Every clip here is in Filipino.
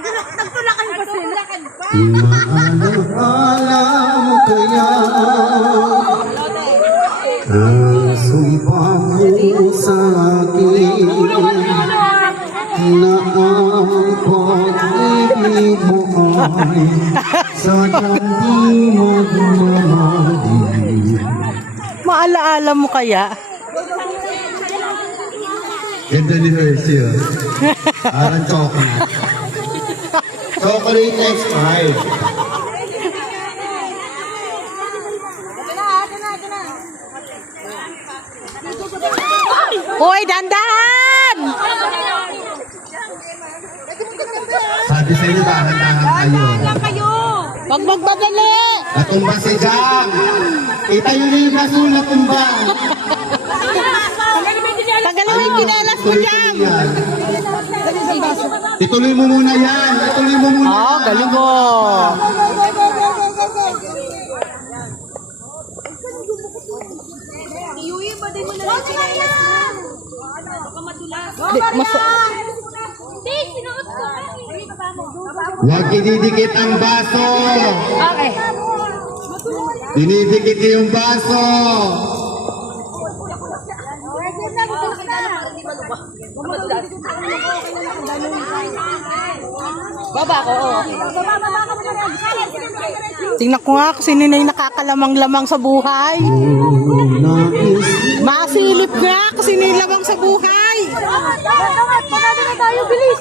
Nagtulakan pa sila. Alam kaya ang sumpa mo sa akin na ang pag-ibig mo ay sadyang di magmamahal. Maalaala mo kaya? Ganda ni Hershey, oh. Parang chocolate. Chocolate X5. Hoy, dandan! Sabi sa inyo, dahan-dahan kayo. Wag magmadali! Natumba si Jam. Kita nyo na yung gasol na tumba. Tanggalin mo yung kinelas mo, Jam! Ituloy mo muna yan. Ituloy mo muna. Oh, galing mo! Iuwi ba din mo na lang sinelas mo? Baka matulas. Hindi, sinuot ko. Huwag ididikit ang baso. Okay. Dinidikit niyo yung baso. Baba ko, oo. Tingnan ko nga kung sino na yung nakakalamang-lamang sa buhay. Masilip nga kung sino yung lamang sa buhay. Panalo na tayo, bilis.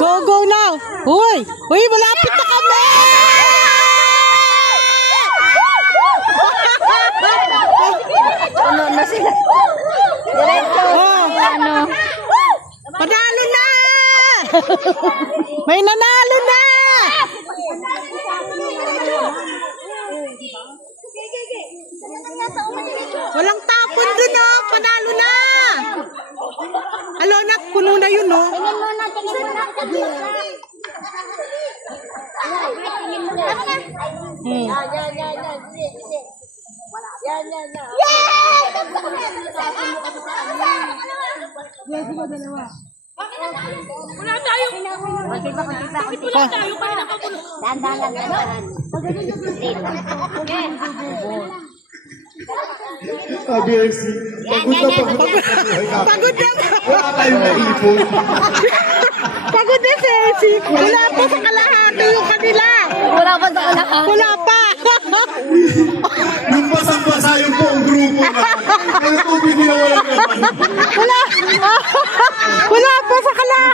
Go, go now! Uy! Uy, malapit na kami! Ano na sila? Diretso. Oh, Ano? panalo na! May nanalo na! Walang tapon dun, oh! Panalo na! Alona, puno na yun, oh! Wala tayo. Bakit wala tayo? Kaya nakapuno. Dandalan na naman. Sabi Hershey, Pagod na! wala tayong naipon. Pagod na si Elsie! Wala pa sa kalahati yung kanila! Wala pa sa kalahati. Wala pa! Yung basang-basa yung buong grupo na. Kaya tubig nila walang naman. Wala! Wala pa sa